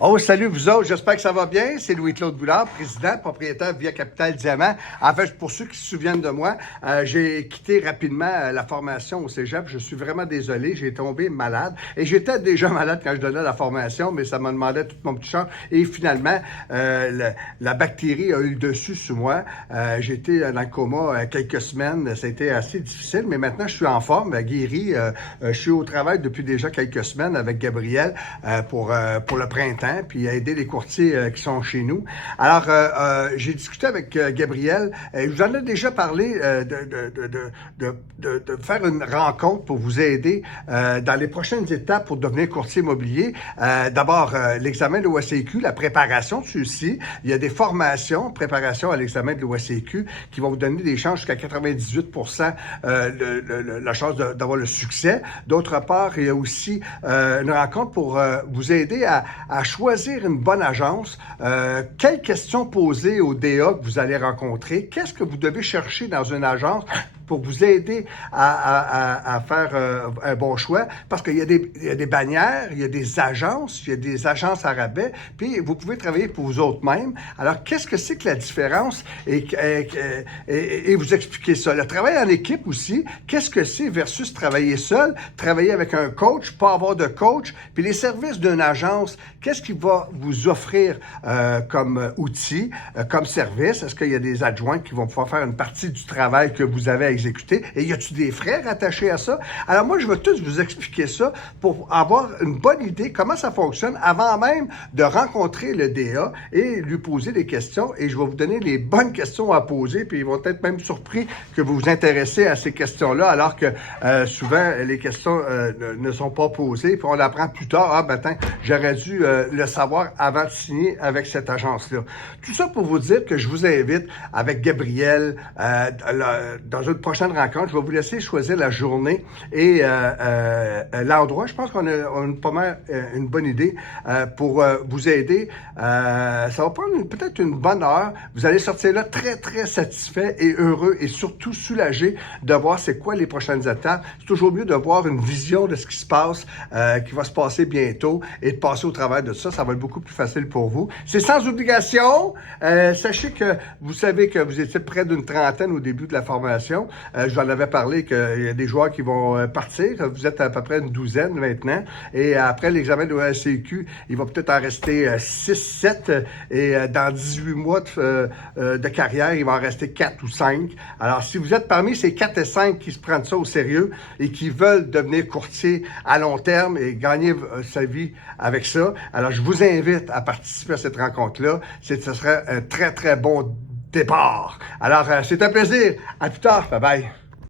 Oh, salut vous autres, j'espère que ça va bien. C'est Louis-Claude Boulard, président, propriétaire Via Capital Diamant. En fait, pour ceux qui se souviennent de moi, j'ai quitté rapidement la formation au cégep. Je suis vraiment désolé, j'ai tombé malade. Et j'étais déjà malade quand je donnais la formation, mais ça me demandait tout mon petit champ. Et finalement, la bactérie a eu le dessus sur moi. J'étais dans le coma quelques semaines. Ça a été assez difficile, mais maintenant, je suis en forme, guéri. Je suis au travail depuis déjà quelques semaines avec Gabriel pour le printemps, puis aider les courtiers qui sont chez nous. Alors, j'ai discuté avec Gabriel. Je vous en ai déjà parlé de faire une rencontre pour vous aider dans les prochaines étapes pour devenir courtier immobilier. D'abord, l'examen de l'OACQ, la préparation de celui-ci. Il y a des formations, préparation à l'examen de l'OACQ, qui vont vous donner des chances jusqu'à 98% la chance d'avoir le succès. D'autre part, il y a aussi une rencontre pour vous aider à choisir une bonne agence. Quelles questions poser au DA que vous allez rencontrer? Qu'est-ce que vous devez chercher dans une agence pour vous aider à faire un bon choix? Parce qu'il y a des bannières, il y a des agences, il y a des agences à rabais, puis vous pouvez travailler pour vous autres mêmes. Alors, qu'est-ce que c'est que la différence? Et vous expliquer ça. Le travail en équipe aussi, qu'est-ce que c'est versus travailler seul, travailler avec un coach, pas avoir de coach, puis les services d'une agence, qu'est-ce qu'il va vous offrir comme outil, comme service? Est-ce qu'il y a des adjoints qui vont pouvoir faire une partie du travail que vous avez à exécuter? Et y a-t-il des frais rattachés à ça? Alors moi, je vais tous vous expliquer ça pour avoir une bonne idée comment ça fonctionne avant même de rencontrer le DA et lui poser des questions. Et je vais vous donner les bonnes questions à poser, puis ils vont être même surpris que vous vous intéressez à ces questions-là, alors que souvent, les questions ne sont pas posées, puis on l'apprend plus tard. Ah, ben, j'aurais dû le savoir avant de signer avec cette agence-là. Tout ça pour vous dire que je vous invite avec Gabriel dans une prochaine rencontre. Je vais vous laisser choisir la journée et l'endroit. Je pense qu'on a pas mal une bonne idée pour vous aider. Ça va prendre peut-être une bonne heure. Vous allez sortir là très, très satisfait et heureux et surtout soulagé de voir c'est quoi les prochaines étapes. C'est toujours mieux de voir une vision de ce qui se passe, qui va se passer bientôt et de passer au travers de ça. Ça va être beaucoup plus facile pour vous. C'est sans obligation. Sachez que vous savez que vous étiez près d'une trentaine au début de la formation. Je vous en avais parlé qu'il y a des joueurs qui vont partir. Vous êtes à peu près une douzaine maintenant. Et après l'examen de l'OACQ, il va peut-être en rester 6, 7. Et dans 18 mois de carrière, il va en rester 4 ou 5. Alors, si vous êtes parmi ces 4 et 5 qui se prennent ça au sérieux et qui veulent devenir courtier à long terme et gagner sa vie avec ça, alors je vous invite à participer à cette rencontre-là. Ce serait un très, très bon départ. Alors, c'est un plaisir. À plus tard. Bye bye.